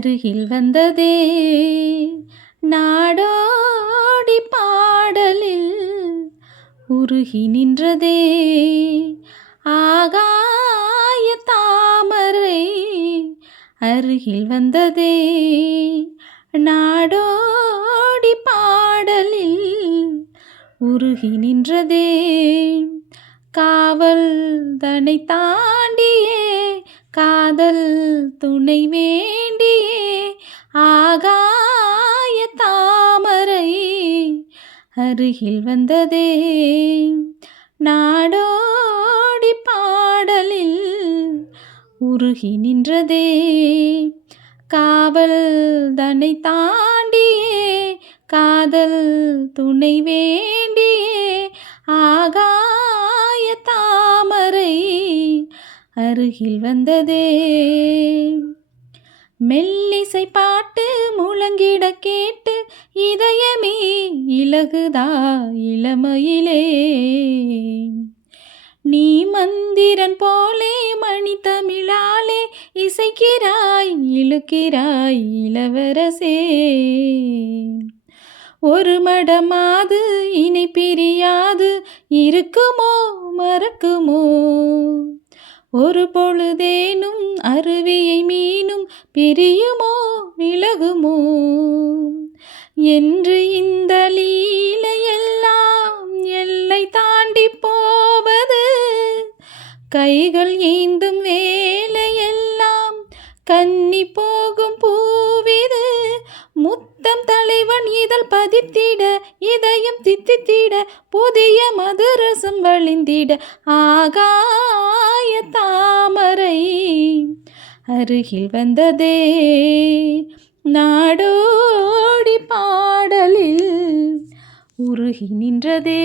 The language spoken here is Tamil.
அருகில் வந்ததே நாடோடி பாடலில் உருகி நின்றதே ஆகாய தாமரை அருகில் வந்ததே நாடோடி பாடலில் உருகி நின்றதே காவல் தனை தாண்டியே காதல் துணை வேண்டியே ஆகாய தாமரை அருகில் வந்ததே நாடோடி பாடலில் உருகி நின்றதே காவல் தனை தாண்டியே காதல் துணை வேண்டியே ஆகாய தாமரை அருகில் வந்ததே மெல்லிசை பாட்டு முழங்கிட கேட்டு இதயமே இலகுதா இளமையிலே நீ மந்திரன் போலே மணி தமிழாலே இசைக்கிறாய் இழுக்கிறாய் இளவரசே ஒரு மடமாது இணை பிரியாது இருக்குமோ மறக்குமோ ஒரு பொழுதேனும் அருவியை மீனும் பிரியுமோ விலகுமோ என்று இந்த லீலையெல்லாம் எல்லை தாண்டி போவது கைகள் ஏந்தும் வேலையெல்லாம் கன்னி போகும் பூவிது முத்தம் தலைவன் இதழ் பதித்திட இதயம் தித்தித்திட புதிய மதுரசம் வழிந்திட ஆகாய தாமரை அருகில் வந்ததே நாடோடி பாடலில் உருகி நின்றதே.